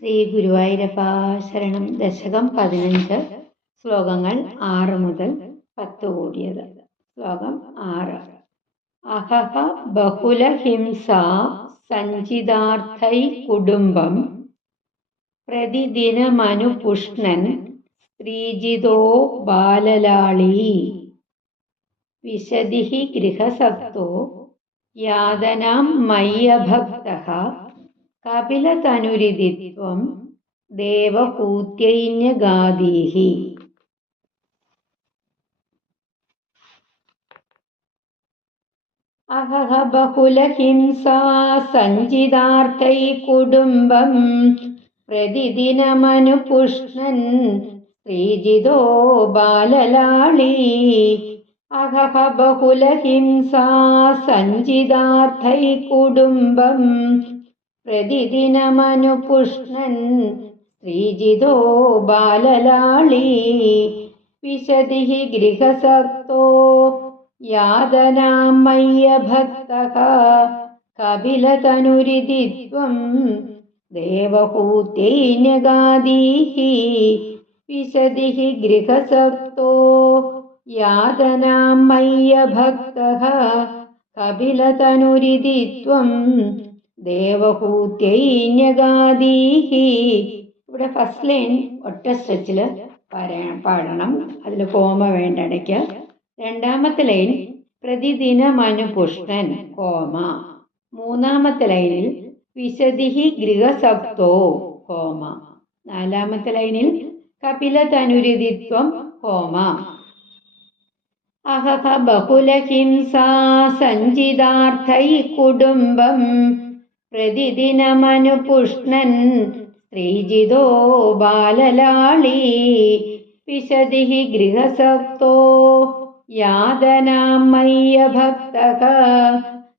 ശ്രീ ഗുരുവായൂരപ്പ ശരണം. ദശകം 15, ശ്ലോകങ്ങൾ 6 മുതൽ 10 കൂടിയത്. ശ്ലോകം 6. അഹഹ ബഹുല ഹിംസ സഞ്ചിതാർത്ഥൈ കുടുംബം പ്രതിദിനമനുപുഷ്ണൻ സ്ത്രീജിതോ ബാലലാളീ വിശദിഹി ഗൃഹസക്തോ യാതനാം മയ്യഭക്തഃ കപിലതനുരിതിത്വം ദേവഹൂത്യൈന്യഗാദീഹി. അഹഹ ബഹുലഹിംസാ സഞ്ചിതാർത്ഥൈ കുടുംബം പ്രതിദിനമനുപുഷ്ണൻ സ്ത്രീജിതോ ബാലലാളീ. അഹഹ ബഹുലഹിംസാ സഞ്ചിതാർത്ഥൈ കുടുംബം പ്രതിദിനമനുപുഷ്ണൻ സ്ത്രീജിതോ ബാലലാളീ വിശദിഹി ഗൃഹസക്തോ യാതനാം മയ്യഭക്തഃ കപിലതനുരിതിത്വം ദേവഹൂത്യൈന്യഗാദീഹി. വിശദിഹി ഗൃഹസക്തോ യാതനാം മയ്യഭക്തഃ കപിലതനുരിതിത്വം ദേവഹൂത്യൈന്യഗാദീഹി. ഇവിടെ ഫസ്റ്റ് ലൈൻ ഒറ്റ സ്ട്രെച്ചിൽ പാടണം, അതിൽ കോമ വേണ്ട ഇടയ്ക്ക്. രണ്ടാമത്തെ ലൈൻ പ്രതിദിനമനുപുഷ്ണൻ കോമ. മൂന്നാമത്തെ ലൈനിൽ വിശദിഹി ഗൃഹസക്തോ കോമ. നാലാമത്തെ ലൈനിൽ കപിലതനുരിതിത്വം കോമ. അഹഹ ബഹുലഹിംസാ സഞ്ചിതാർത്ഥൈ കുടുംബം പ്രതിദിനമനുപുഷ്ണൻ സ്ത്രീജിതോ ബാലലാളീ വിശദിഹി ഗൃഹസക്തോ യാതനാം മയ്യഭക്തഃ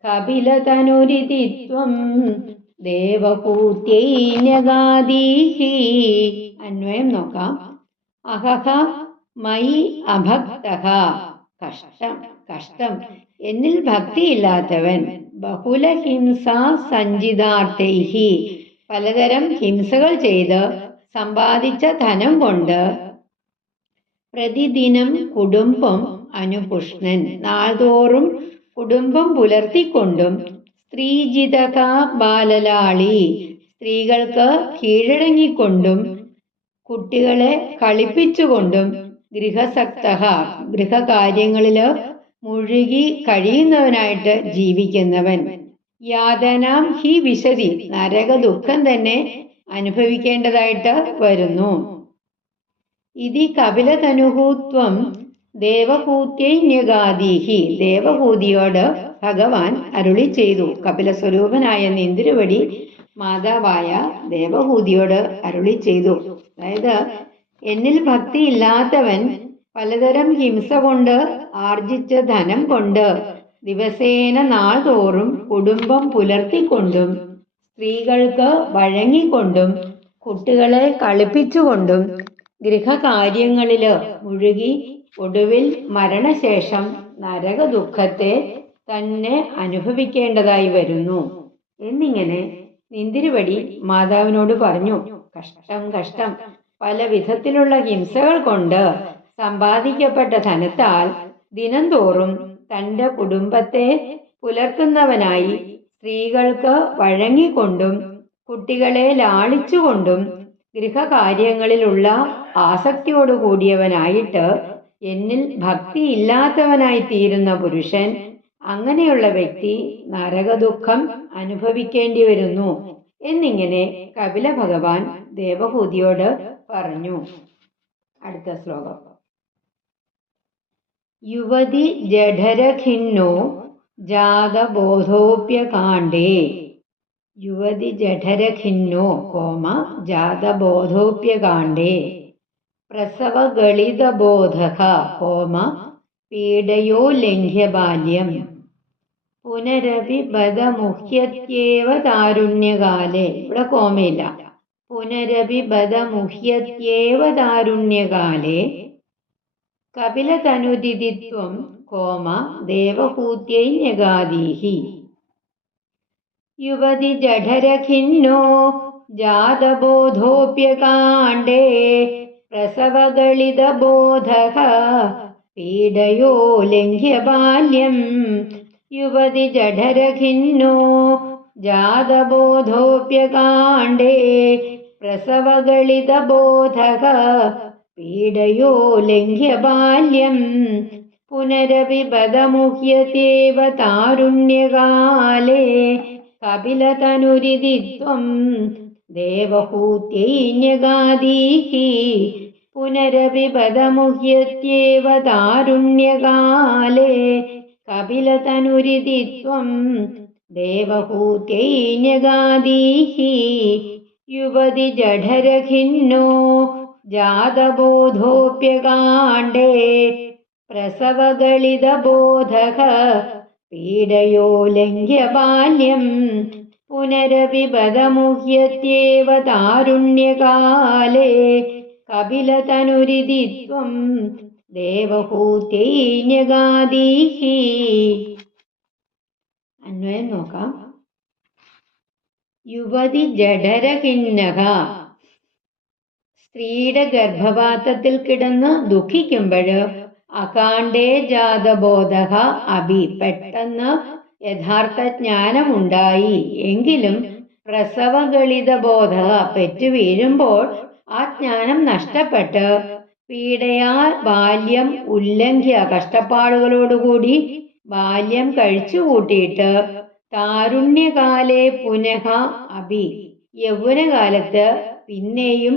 കപിലതനുരിതിത്വം ദേവഹൂത്യൈന്യഗാദീഹി. അന്വയം നോക്കാം. അഹഹ മയി അഭക്തഃ, കഷ്ടം കഷ്ടം, എന്നിൽ ഭക്തിയില്ലാത്തവൻ. ബഹുലഹിംസാ സഞ്ചിതാർത്ഥൈഹി, പലതരം ഹിംസകൾ ചെയ്ത് സമ്പാദിച്ച ധനം കൊണ്ട്. പ്രതിദിനം കുടുംബം അനുപുഷ്ണൻ, നാൾതോറും കുടുംബം പുലർത്തിക്കൊണ്ടും. സ്ത്രീജിതക ബാലലാളി, സ്ത്രീകൾക്ക് കീഴടങ്ങിക്കൊണ്ടും കുട്ടികളെ കളിപ്പിച്ചുകൊണ്ടും. ഗൃഹസക്തഃ, ഗൃഹകാര്യങ്ങളിൽ മുഴുകി കഴിയുന്നവനായിട്ട് ജീവിക്കുന്നവൻ. യാതനാം ഹി വിശദി, നരക ദുഃഖം തന്നെ അനുഭവിക്കേണ്ടതായിട്ട് വരുന്നു. ഇതി കപിലതനുഹൂത്വം ദേവഹൂത്യൈന്യഗാദീഹി, ദേവഹൂതിയോട് ഭഗവാൻ അരുളി ചെയ്തു. കപിലസ്വരൂപനായ നിന്തിരുവടി മാതാവായ ദേവഹൂതിയോട് അരുളി ചെയ്തു. അതായത് എന്നിൽ ഭക്തിയില്ലാത്തവൻ പലതരം ഹിംസ കൊണ്ട് ആർജിച്ച ധനം കൊണ്ട് ദിവസേന നാൾതോറും കുടുംബം പുലർത്തിക്കൊണ്ടും സ്ത്രീകൾക്ക് വഴങ്ങിക്കൊണ്ടും കുട്ടികളെ കളിപ്പിച്ചുകൊണ്ടും ഗൃഹകാര്യങ്ങളിൽ മുഴുകി ഒടുവിൽ മരണശേഷം നരക ദുഃഖത്തെ തന്നെ അനുഭവിക്കേണ്ടതായി വരുന്നു എന്നിങ്ങനെ നിന്തിരുവടി മാതാവിനോട് പറഞ്ഞു. കഷ്ടം കഷ്ടം, പല വിധത്തിലുള്ള ഹിംസകൾ കൊണ്ട് സമ്പാദിക്കപ്പെട്ട ധനത്താൽ ദിനംതോറും തൻ്റെ കുടുംബത്തെ പുലർത്തുന്നവനായി സ്ത്രീകൾക്ക് വഴങ്ങിക്കൊണ്ടും കുട്ടികളെ ലാളിച്ചുകൊണ്ടും ഗൃഹകാര്യങ്ങളിലുള്ള ആസക്തിയോട് കൂടിയവനായിട്ട് എന്നിൽ ഭക്തിയില്ലാത്തവനായി തീരുന്ന പുരുഷൻ, അങ്ങനെയുള്ള വ്യക്തി നരകദുഃഖം അനുഭവിക്കേണ്ടി വരുന്നു എന്നിങ്ങനെ കപില ഭഗവാൻ ദേവഹൂതിയോട് പറഞ്ഞു. അടുത്ത ശ്ലോകം. യുവതി ജഠരഖിന്നോ ജാതബോധോപ്യകാണ്ഡേ. യുവതി ജഠരഖിന്നോ കോമ ജാതബോധോപ്യകാണ്ഡേ പ്രസവഗളിതബോധഃ കോമ പീഡയോ ലംഘ്യ ബാല്യം പുനരപി ബദമുഹ്യത്യേവ താരുണ്യകാലേ. ഇവിടെ കോമയില്ല. പുനരപി ബദമുഹ്യത്യേവ താരുണ്യകാലേ കപിലതനുദിതിത്വം കോമ ദേവഹൂത്യൈന്യഗാദീഹി. യുവതി ജഠരഖിന്നോ ജാതബോധോപ്യകാണ്ഡേ പ്രസവഗളിതബോധഃ പീഡയോ ലംഘ്യ ബാല്യം യുവതി ജഠരഖിന്നോ ജാതബോധോപ്യകാണ്ഡേ പ്രസവഗളിതബോധഃ പീഡയോ ലംഘ്യ ബാല്യം പുനരവിപദമുഹ്യതേവ താരുണ്യകാലേ കപിലതനുരിതി ത്വം ദേവഹൂത്യൈന്യഗാദീഃ പുനരവിപദമുഹ്യത്യേവ താരുണ്യകാലേ കപിലതനുരിതി ത്വം ദേവഹൂത്യൈന്യഗാദീഃ യുവതി ജഠരഖിന്നോ ജാതബോധോപ്യകാണ്ഡേ പ്രസവഗളിതബോധഃ പീഡയോ ലംഘ്യ ബാല്യം പുനരവിപദമുഹ്യത്യേവ താരുണ്യകാലേ കപിലതനുരിതി ത്വം ദേവഹൂത്യൈന്യഗാദീഃ. അന്വയം നോക്കാം. യുവതി ജഠരഖിന്നഃ, സ്ത്രീയുടെ ഗർഭപാത്രത്തിൽ കിടന്ന് ദുഃഖിക്കുമ്പോൾ അകാണ്ഡേ ജാതബോധഃ അഭി, പെട്ടെന്ന് യഥാർത്ഥ ജ്ഞാനമുണ്ടായി എങ്കിലും പ്രസവഗളിതബോധഃ, പെറ്റു വീഴുമ്പോൾ ആ ജ്ഞാനം നഷ്ടപ്പെട്ട് പീഡയാൽ ബാല്യം ഉല്ലംഘ്യ, കഷ്ടപ്പാടുകളോടുകൂടി ബാല്യം കഴിച്ചു കൂട്ടിയിട്ട് താരുണ്യകാലേ പുനഃ അഭി, യൗവനകാലത്ത് പിന്നെയും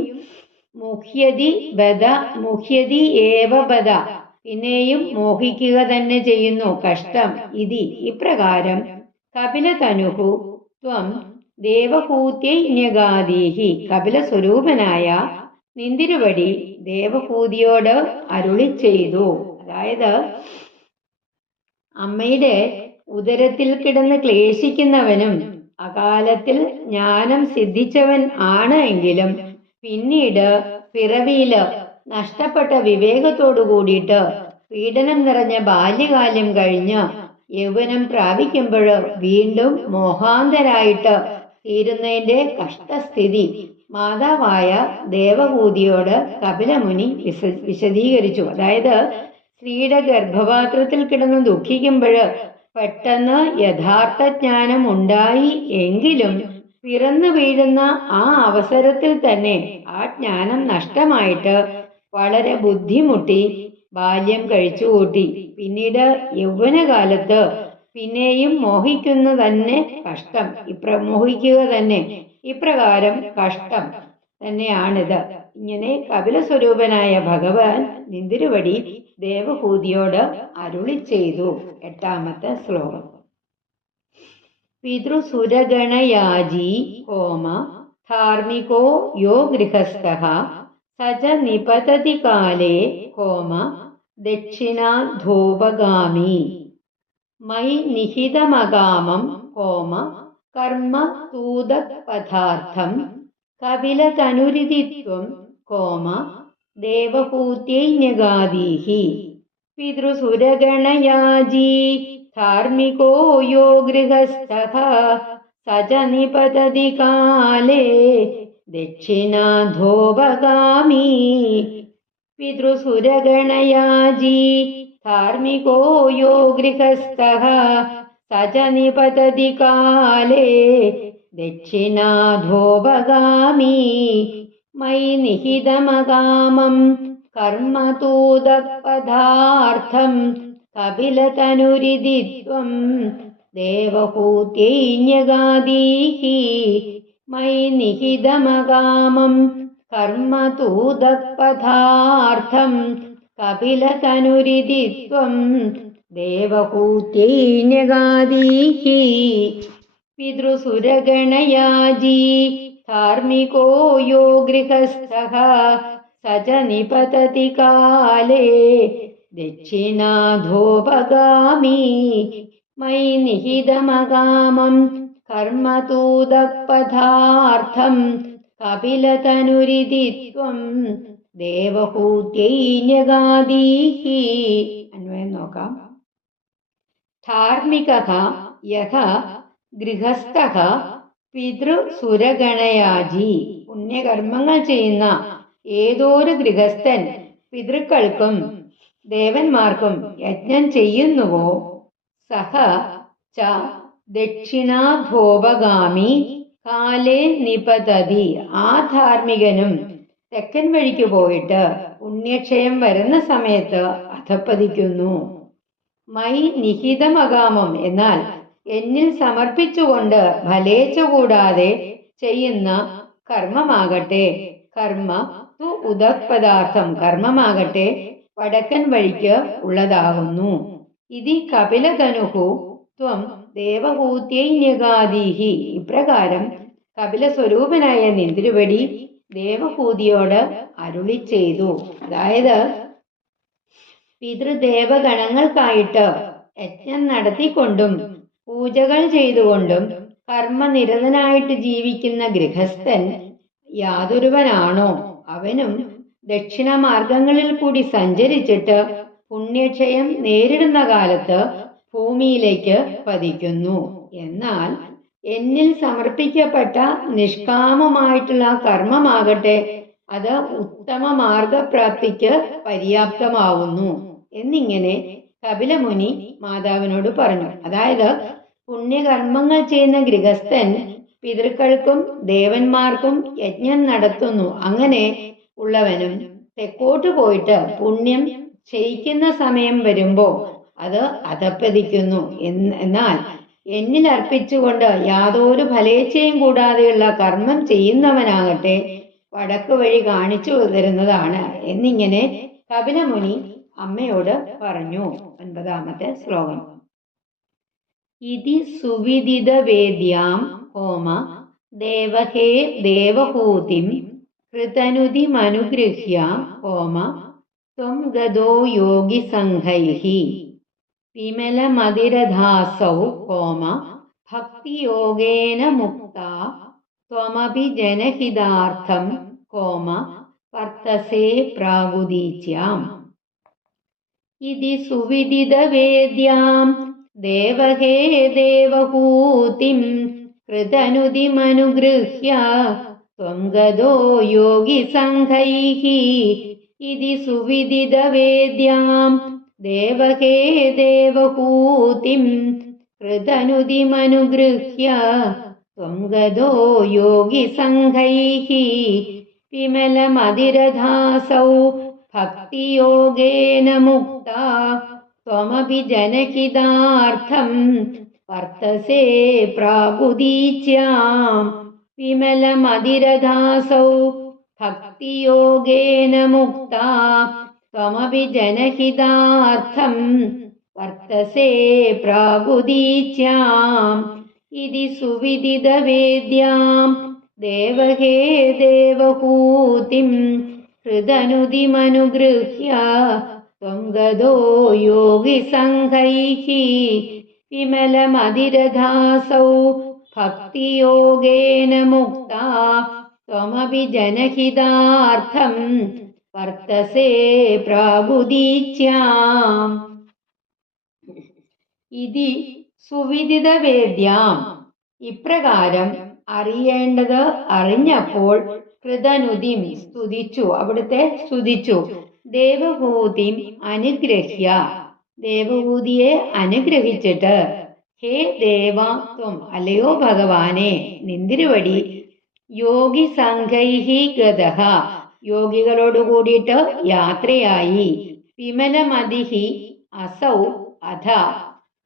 മുഹ്യതി ബദ, മുഹ്യതി ഏവ ബദ, പിന്നെയും മോഹിക്കുക തന്നെ ചെയ്യുന്നു, കഷ്ടം. ഇതി, ഇപ്രകാരം കപിലതനുഹു ത്വം ദേവഹൂത്യൈന്യഗാദീഃ, കപില സ്വരൂപനായ നിന്തിരുവടി ദേവഹൂതിയോട് അരുളി ചെയ്തു. അതായത് അമ്മയുടെ ഉദരത്തിൽ കിടന്ന് ക്ലേശിക്കുന്നവനും അകാലത്തിൽ ജ്ഞാനം സിദ്ധിച്ചവൻ ആണ് എങ്കിലും പിന്നീട് പിറവിയില് നഷ്ടപ്പെട്ട വിവേകത്തോടു കൂടിയിട്ട് പീഡനം നിറഞ്ഞ ബാല്യകാലം കഴിഞ്ഞ് യൗവനം പ്രാപിക്കുമ്പോൾ വീണ്ടും മോഹാന്തരായിട്ട് തീരുന്നതിന്റെ കഷ്ടസ്ഥിതി മാതാവായ ദേവഹൂതിയോട് കപിലമുനി വിശദീകരിച്ചു. അതായത് സ്ത്രീയുടെ ഗർഭപാത്രത്തിൽ കിടന്ന് ദുഃഖിക്കുമ്പോൾ പെട്ടെന്ന് യഥാർത്ഥ ജ്ഞാനം ഉണ്ടായി എങ്കിലും പിറന്നു വീഴുന്ന ആ അവസരത്തിൽ തന്നെ ആ ജ്ഞാനം നഷ്ടമായിട്ട് വളരെ ബുദ്ധിമുട്ടി ബാല്യം കഴിച്ചുകൂട്ടി. പിന്നീട് യൗവനകാലത്ത് പിന്നെയും മോഹിക്കുന്ന തന്നെ കഷ്ടം, മോഹിക്കുക തന്നെ, ഇപ്രകാരം കഷ്ടം തന്നെയാണിത്. ഇങ്ങനെ കപിലസ്വരൂപനായ ഭഗവാൻ നിന്തിരുവടി ദേവഹൂതിയോട് അരുളി ചെയ്തു. 8ാമത്തെ ശ്ലോകം. പിതൃസുരഗണയാജീ ഹോമ ധാർമ്മികോ യോ ഗൃഹസ്ഥഃ സ ച നിപതതി കാലേ ഹോമ ദക്ഷിണാധോപഗാമി മയി നിഹിതമകാമം ഹോമ കർമ്മ തൂതപഥാർത്ഥം കപിലതനുരിതി ത്വം ഹോമ ദേവഹൂത്യൈന്യഗാദീഃ. പിതൃസുരഗണയാജീ ധാർമ്മികോ യോ ഗൃഹസ്ഥഃ സ ച നിപതതി കാലേ ദക്ഷിണാധോപഗാമി. പിതൃസുരഗണയാജീ ധാർമ്മികോ യോ ഗൃഹസ്ഥഃ സ ച നിപതതി കാലേ ദക്ഷിണാധോപഗാമി മയി നിഹിതമകാമം കർമ്മതൂതപദാർത്ഥം കപിലതനുരിതി ത്വം ദേവഹൂത്യൈന്യഗാദീഃ. മയി നിഹിതമകാമം കർമ്മതൂതപദാർത്ഥം കപിലതനുരിതി ത്വം ദേവഹൂത്യൈന്യഗാദീഃ. പിതൃസുരഗണയാജീ ധാർമ്മികോ യോ ഗൃഹസ്ഥഃ സ ച നിപതതി കാലേ ദക്ഷിണാധോപഗാമി മയി നിഹിതമകാമം കർമ്മതൂതപദാർത്ഥം കപിലതനുരിതി ത്വം ദേവഹൂത്യൈന്യഗാദീഃ. അന്വയം നോക്കാം. ധാർമ്മികഃ യഃ ഗൃഹസ്ഥഃ പിതൃസുരഗണയാജി പുണ്യകർമ്മങ്ങൾ ചെയ്യുന്ന ഏതൊരു ഗൃഹസ്ഥൻ പിതൃക്കൾക്കും ദേവന്മാർക്കും യജ്ഞം ചെയ്യുന്നുവോ സഹ ച ദക്ഷിണാധോപഗാമി കാലേ നിപതതി ആ ധാർമ്മികനും തെക്കൻ വഴിക്ക് പോയിട്ട് പുണ്യക്ഷയം വരുന്ന സമയത്ത് അധപ്പതിക്കുന്നു. മൈ നിഹിതമകാമം എന്നാൽ എന്നിൽ സമർപ്പിച്ചുകൊണ്ട് ഫലേച്ഛ കൂടാതെ ചെയ്യുന്ന കർമ്മമാകട്ടെ കർമ്മ തു ഉദപദാർത്ഥം കർമ്മമാകട്ടെ വടക്കൻ വഴിക്ക് ഉള്ളതാകുന്നു. ഇതി കപിലതനുഹു ത്വം ദേവഹൂത്യൈന്യഗാദീഹി ഇപ്രകാരം കപില സ്വരൂപനായ നിന്തിരുവടി ദേവഹൂതിയോട് അരുളി ചെയ്തു. അതായത് പിതൃദേവഗണങ്ങൾക്കായിട്ട് യജ്ഞം നടത്തിക്കൊണ്ടും പൂജകൾ ചെയ്തുകൊണ്ടും കർമ്മനിരതനായിട്ട് ജീവിക്കുന്ന ഗൃഹസ്ഥൻ യാതൊരുവനാണോ അവനും ദക്ഷിണമാർഗങ്ങളിൽ കൂടി സഞ്ചരിച്ചിട്ട് പുണ്യക്ഷയം നേരിടുന്ന കാലത്ത് ഭൂമിയിലേക്ക് പതിക്കുന്നു. എന്നാൽ എന്നിൽ സമർപ്പിക്കപ്പെട്ട നിഷ്കാമമായിട്ടുള്ള കർമ്മമാകട്ടെ അത് ഉത്തമ മാർഗപ്രാപ്തിക്ക് പര്യാപ്തമാവുന്നു എന്നിങ്ങനെ കപിലമുനി മാതാവിനോട് പറഞ്ഞു. അതായത് പുണ്യകർമ്മങ്ങൾ ചെയ്യുന്ന ഗൃഹസ്ഥൻ പിതൃക്കൾക്കും ദേവന്മാർക്കും യജ്ഞം നടത്തുന്നു. അങ്ങനെ ഉള്ളവനും തെക്കോട്ട് പോയിട്ട് പുണ്യം ക്ഷയിക്കുന്ന സമയം വരുമ്പോ അത് അധപ്പതിക്കുന്നു. എന്നാൽ എന്നിൽ അർപ്പിച്ചുകൊണ്ട് യാതൊരു ഫലേച്ഛയും കൂടാതെയുള്ള കർമ്മം ചെയ്യുന്നവനാകട്ടെ വടക്ക് വഴി കാണിച്ചു തരുന്നതാണ് എന്നിങ്ങനെ കപിലമുനി അമ്മയോട് പറഞ്ഞു. 9ാമത്തെ ശ്ലോകം. ഇതി സുവിദിത വേദ്യാം ഹോമ ദേവഹേ ദേവഹൂതിം കൃതനുതിമനുഗൃഹ്യ ഹോമ ത്വം ഗതോ യോഗി സംഘൈഹി വിമലമതിരധാസൗ ഹോമ ഭക്തിയോഗേന മുക്താ ത്വമപി ജനഹിതാർത്ഥം ഹോമ വർത്തസേ പ്രാഗുദീച്യാം. ഇതി സുവിദിത വേദ്യാം ദേവഹേ ദേവഹൂതിം കൃതനുതിമനുഗൃഹ്യ ത്വം ഗതോ യോഗി സംഘൈഹി. ഇതി സുവിദിത വേദ്യാം ദേവഹേ ദേവഹൂതിം കൃതനുതിമനുഗൃഹ്യ ത്വം ഗതോ യോഗി സംഘൈഹി വിമലമതിരധാസൗ ഭക്തിയോഗേന മുക്താ ത്വമപി ജനഹിതാർത്ഥം വർത്തസേ പ്രാഗുദീച്യാം. വിമലമതിരധാസൗ ഭക്തിയോഗേന മുക്താ ത്വമപി ജനഹിതാർത്ഥം വർത്തസേ പ്രാഗുദീച്യാം. ഇതി സുവിദിത വേദ്യാം ദേവഹേ ദേവഹൂതിം കൃതനുതിമനുഗൃഹ്യ ത്വം ഗതോ യോഗി സംഘൈഹി വിമലമതിരധാസൗ ഭക്തിയോഗേന മുക്താ ത്വമപി ജനഹിതാർത്ഥം വർത്തസേ പ്രാഗുദീച്യാം. ഇതി സുവിദിത വേദ്യാം ഇപ്രകാരം അറിയേണ്ടത് അറിഞ്ഞപ്പോൾ കൃതനുതിം സ്തുതിച്ചു അവിടുത്തെ സ്തുതിച്ചു ദേവഹൂതിം അനുഗ്രഹ്യ ദേവഹൂതിയെ അനുഗ്രഹിച്ചിട്ട് ഹേ ദേവാത്വം അല്ലയോ ഭഗവാനെ നിന്തിരുവടി യോഗി സംഘൈഹി ഗതഃ യോഗികളോട് കൂടിയിട്ട് യാത്രയായി വിമലമതിഹി അസൗ അധ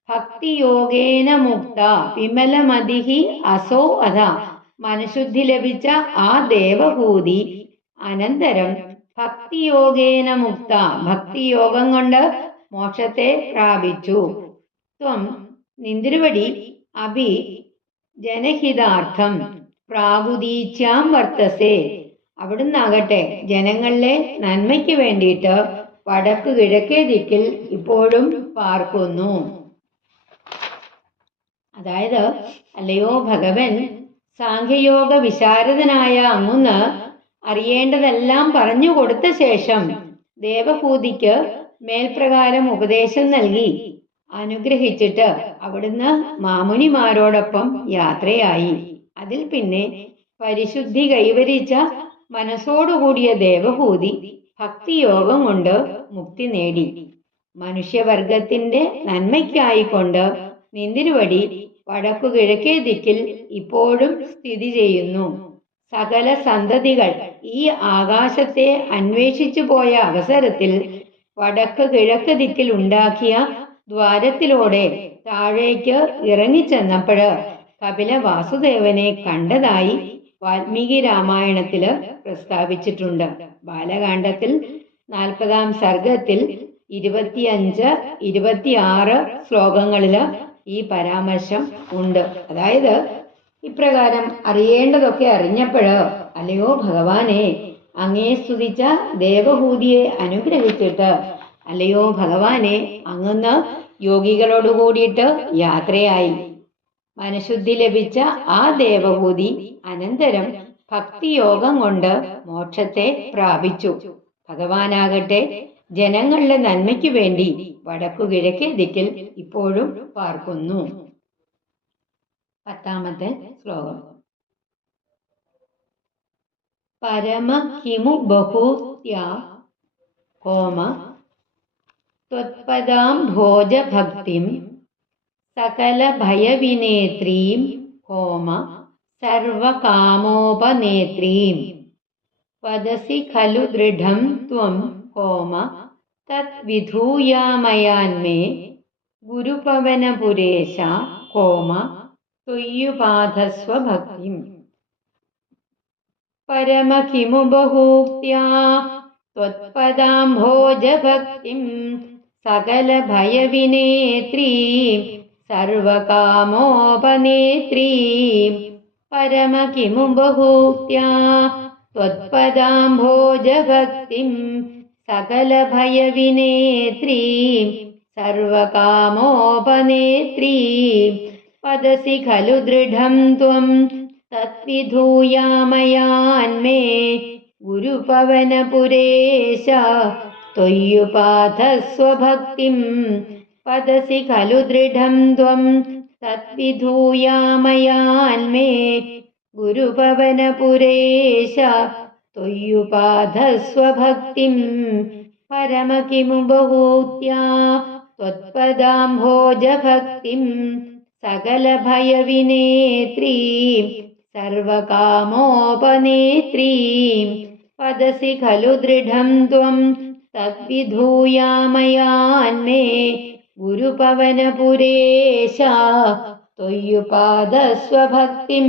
ഭക്തിയോഗേന മുക്ത വിമലമതിഹി അസോ അധ മനഃശുദ്ധി ലഭിച്ച ആ ദേവഹൂതി അനന്തരം ഭക്തിയോഗേന മുക്ത ഭക്തിയോഗം കൊണ്ട് മോക്ഷത്തെ പ്രാപിച്ചു. ത്വം നിന്തിരുവടി അഭി ജനഹിതാർത്ഥം പ്രാഗുദീച്യാം വർത്തസേ അവിടുന്നാകട്ടെ ജനങ്ങളിലെ നന്മയ്ക്ക് വേണ്ടിയിട്ട് വടക്ക് കിഴക്കേ ദിക്കിൽ ഇപ്പോഴും പാർക്കുന്നു. അതായത് അല്ലയോ ഭഗവൻ സാഖ്യയോഗ വിശാരദനായ അങ്ങുന്ന് അറിയേണ്ടതെല്ലാം പറഞ്ഞു കൊടുത്ത ശേഷം ദേവഹൂതിക്ക് മേൽപ്രകാരം ഉപദേശം നൽകി അനുഗ്രഹിച്ചിട്ട് അവിടുന്ന് മാമുനിമാരോടൊപ്പം യാത്രയായി. അതിൽ പിന്നെ പരിശുദ്ധി കൈവരിച്ച മനസ്സോടുകൂടിയ ദേവഹൂതി ഭക്തിയോഗം കൊണ്ട് മുക്തി നേടി. മനുഷ്യവർഗത്തിന്റെ നന്മയ്ക്കായിക്കൊണ്ട് നിന്തിരുവടി വടക്കു കിഴക്കേ ദിക്കിൽ ഇപ്പോഴും സ്ഥിതി ചെയ്യുന്നു. സകല സന്തതികൾ ഈ ആകാശത്തെ അന്വേഷിച്ചു പോയ അവസരത്തിൽ വടക്ക് കിഴക്ക് ദിക്കിൽ ഉണ്ടാക്കിയ ദ്വാരത്തിലൂടെ താഴേക്ക് ഇറങ്ങിച്ചെന്നപ്പോഴ് കപില വാസുദേവനെ കണ്ടതായി വാൽമീകി രാമായണത്തില് പ്രസ്താവിച്ചിട്ടുണ്ട്. ബാലകാണ്ഡത്തിൽ 40-ാം സർഗത്തിൽ 25, 26 ശ്ലോകങ്ങളില് ഈ പരാമർശം ഉണ്ട്. അതായത് ഇപ്രകാരം അറിയേണ്ടതൊക്കെ അറിഞ്ഞപ്പോഴ് അല്ലയോ ഭഗവാനെ, അങ്ങേ സ്തുതിച്ച ദേവഹൂതിയെ അനുഗ്രഹിച്ചിട്ട് അല്ലയോ ഭഗവാനെ, അങ്ങന്ന് യോഗികളോട് കൂടിയിട്ട് യാത്രയായി. മനഃശുദ്ധി ലഭിച്ച ആ ദേവഹൂതി അനന്തരം ഭക്തിയോഗം കൊണ്ട് മോക്ഷത്തെ പ്രാപിച്ചു. ഭഗവാനാകട്ടെ ജനങ്ങളുടെ നന്മയ്ക്കു വേണ്ടി വടക്കു കിഴക്കേ ദിക്കിൽ ഇപ്പോഴും പാർക്കുന്നു. 10-ാമത്തെ ശ്ലോകം. പരമ കിമു ബഹൂത്യാ കോമ ത്വത്പദാം ഭോജ ഭക്തിം സകല ഭയവിനേത്രീം കോമ സർവകാമോപനേത്രീം വദസി ഖലു ദൃഢം ത്വം കോമ തത് വിധൂയാമയാന്മേ ഗുരുപവനപുരേശ കോമ ത്വയ്യുപാധസ്വ ഭക്തിം. പരമ കിമു ബഹൂക്ത്യാ ത്വത്പദാംഭോജ ഭക്തിം സകല ഭയവിനേത്രീം സർവകാമോപനേത്രീം. പരമ കിമു ബഹൂക്ത്യാ ത്വത്പദാംഭോജ ഭക്തിം സകല ഭയവിനേത്രീം സർവകാമോപനേത്രീം വദസി ഖലു ദൃഢം ത്വം തദ്വിധൂയാമയാന്മേ ഗുരുപവനപുരേശ ത്വയ്യുപാധസ്വ ഭക്തിം. വദസി ഖലു ദൃഢം ത്വം തദ്വിധൂയാമയാന്മേ ഗുരുപവനപുരേശ ത്വയ്യുപാധസ്വ ഭക്തിം. പരമ കിമു ബഹൂത്യാ ത്വത്പദാംഭോജ ഭക്തിം സകല ഭയവിനേത്രീം സർവകാമോപനേത്രീം വദസി ഖലു ദൃഢം ത്വം തദ്വിധൂയാമയാന്മേ ഗുരുപവനപുരേശ ത്വയ്യുപാധസ്വ ഭക്തിം.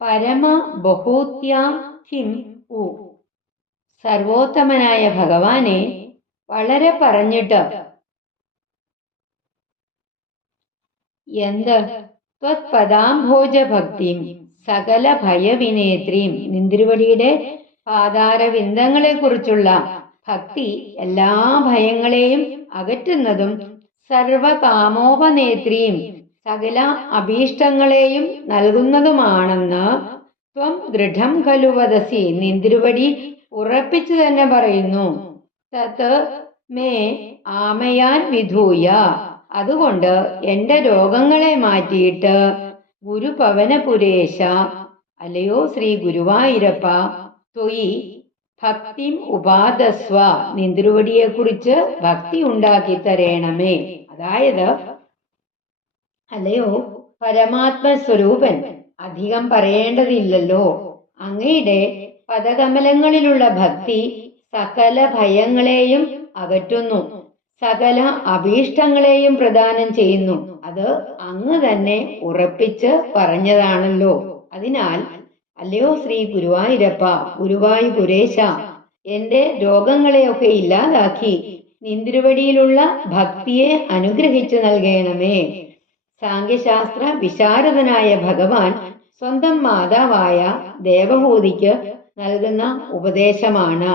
പരമ ബഹൂത്യാ കിം ഉ. സർവോത്തമനായ ഭഗവാനെ വളരെ പറഞ്ഞിട്ട് എന്ത്? ത്വത്പദാംഭോജ ഭക്തിം സകല ഭയവിനേത്രീം. നിന്തിരുവടിയുടെ പാതാരവിന്ദങ്ങളെ കുറിച്ചുള്ള ഭക്തി എല്ലാ ഭയങ്ങളെയും അകറ്റുന്നതും സർവകാമോപനേത്രീം സകല അഭീഷ്ടങ്ങളെയും നൽകുന്നതുമാണെന്ന് ത്വം ദൃഢം ഖലു വദസി. നിന്തിരുവടി ഉറപ്പിച്ചു തന്നെ പറയുന്നു. തത് മേ ആമയാൻ വിധൂയ. അതുകൊണ്ട് എന്റെ രോഗങ്ങളെ മാറ്റിയിട്ട് ഗുരുപവനപുരേശ അല്ലയോ ശ്രീ ഗുരുവായൂരപ്പ ത്വയി ഭക്തിം ഉപാദസ്വ. നിന്തിരുവടിയെ കുറിച്ച് ഭക്തി ഉണ്ടാക്കി തരേണമേ. അതായത് അല്ലയോ പരമാത്മസ്വരൂപൻ, അധികം പറയേണ്ടതില്ലല്ലോ. അങ്ങയുടെ പദകമലങ്ങളിലുള്ള ഭക്തി സകല ഭയങ്ങളെയും അകറ്റുന്നു, സകല അഭീഷ്ടങ്ങളെയും പ്രദാനം ചെയ്യുന്നു. അത് അങ്ങ് തന്നെ ഉറപ്പിച്ച് പറഞ്ഞതാണല്ലോ. അതിനാൽ അല്ലയോ ശ്രീ ഗുരുവായൂരപ്പ, ഗുരുവായൂരേശ, എന്റെ രോഗങ്ങളെയൊക്കെ ഇല്ലാതാക്കി നിന്തിരുവടിയിലുള്ള ഭക്തിയെ അനുഗ്രഹിച്ചു നൽകണമേ. സാംഖ്യശാസ്ത്ര വിശാരദനായ ഭഗവാൻ സ്വന്തം മാതാവായ ദേവഹൂതിക്ക് നൽകുന്ന ഉപദേശമാണ്.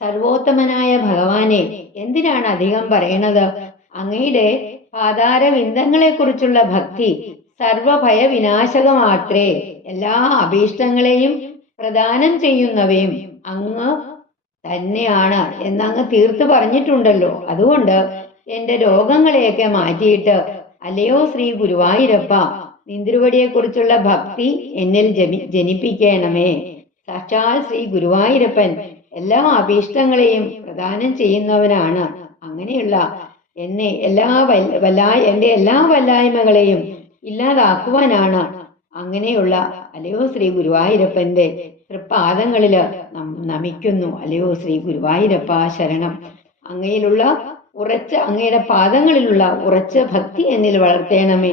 സർവോത്തമനായ ഭഗവാനെ എന്തിനാണ് അധികം പറയണത്? അങ്ങയുടെ പാതാരവിന്ദങ്ങളെ കുറിച്ചുള്ള ഭക്തി സർവഭയ വിനാശകമാത്രേ. എല്ലാ അഭീഷ്ടങ്ങളെയും പ്രദാനം ചെയ്യുന്നവയും അങ്ങ് തന്നെയാണ് എന്നങ്ങ് തീർത്തു പറഞ്ഞിട്ടുണ്ടല്ലോ. അതുകൊണ്ട് എന്റെ രോഗങ്ങളെയൊക്കെ മാറ്റിയിട്ട് അല്ലയോ ശ്രീ ഗുരുവായൂരപ്പ നിന്തിരുവടിയെക്കുറിച്ചുള്ള ഭക്തി എന്നിൽ ജനിപ്പിക്കണമേ. സാക്ഷാൽ ശ്രീ ഗുരുവായൂരപ്പൻ എല്ലാ അഭീഷ്ടങ്ങളെയും പ്രദാനം ചെയ്യുന്നവനാണ്. അങ്ങനെയുള്ള എന്നെ എന്റെ എല്ലാ വല്ലായ്മകളെയും ഇല്ലാതാക്കുവാനാണ്. അങ്ങനെയുള്ള അല്ലയോ ശ്രീ ഗുരുവായൂരപ്പന്റെ തൃപ്പാദങ്ങളില് നമിക്കുന്നു. അല്ലയോ ശ്രീ ഗുരുവായൂരപ്പ ശരണം. അങ്ങയുടെ പാദങ്ങളിലുള്ള ഉറച്ച ഭക്തി എന്നിൽ വളർത്തേണമേ.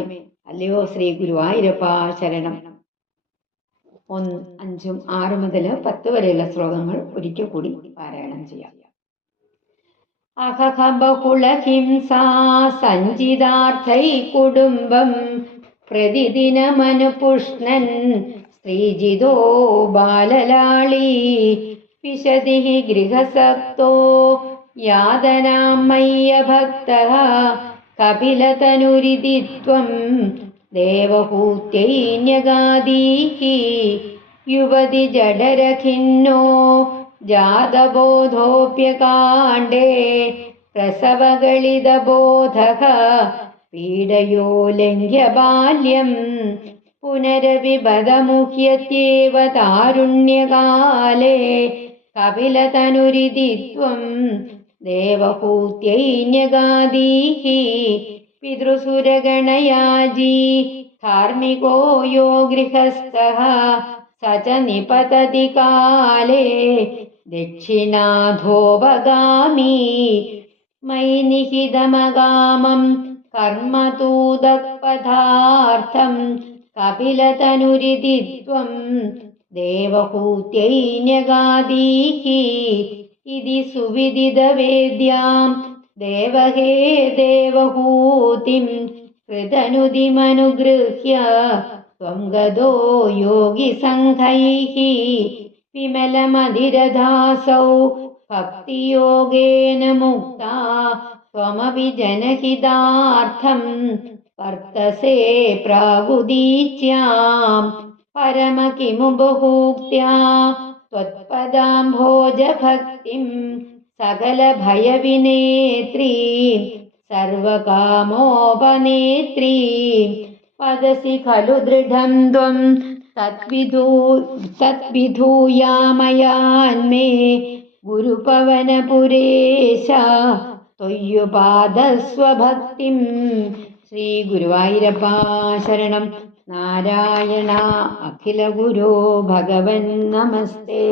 അല്ലയോ ശ്രീ ഗുരുവായൂരപ്പ ശരണം. 1, 5, 6 മുതൽ 10 വരെയുള്ള ശ്ലോകങ്ങൾ ഒരിക്കൽ കൂടി പാരായണം ചെയ്യാം. അഹഹ ബഹുള ഹിംസാ സഞ്ചിതാർത്ഥൈ കുടുംബം പ്രതിദിനമനുപുഷ്ണൻ സ്ത്രീജിതോ ബാലലാളീ വിശതി ഗൃഹസക്തോ യാതനാം മയ്യ ഭക്തഃ കപിലതനുരിതി ത്വം ദേവഹൂത്യൈന്യഗാദീഃ യുവതി ജഡരഖിന്നോ ജാതബോധോപ്യകാണ്ഡേ പ്രസവഗളിതബോധഃ പീഡയോ ലംഘ്യ ബാല്യം പുനരവിപദമുഹ്യത്യേവ താരുണ്യകാലേ കപിലതനുരിതി ത്വം ദേവഹൂത്യൈന്യഗാദീഃ പിതൃസുരഗണയാജീ ധാർമ്മികോ യോ ഗൃഹസ്ഥഃ സ ച നിപതതി കാലേ ദക്ഷിണാധോപഗാമി മയി നിഹിതമകാമം കർമ്മതൂതപദാർത്ഥം കപിലതനുരിതി ത്വം ദേവഹൂത്യൈന്യഗാദീഃ ഇതി സുവിദിതവേദ്യാം ദേവഹേ ദേവഹൂതിം കൃതനുതിമനുഗൃഹ്യ ത്വം ഗതോ യോഗിസംഘൈഃ വിമലമധിരധാസൗ ഭക്തിയോഗേന മുക്താ ത്വമപി ജനഹിതാർത്ഥം വർത്തസേ പ്രാഗുദീച്യാം പരമ കിമു ബഹൂക്ത്യാ ത്വത്പദാംഭോജഭക്തിം സകലഭയവിനേത്രീം സർവകാമോപനേത്രീം വദസി ഖലു ദൃഢം ത്വം തദ്വിധൂയാമയാന്മേ ഗുരുപവനപുരേശ ത്വയ്യുപാദസ്വഭക്തിം. ശ്രീ ഗുരുവായൂരപ്പ ശരണം. നാരായണ അഖില ഗുരോ ഭഗവൻ നമസ്തേ.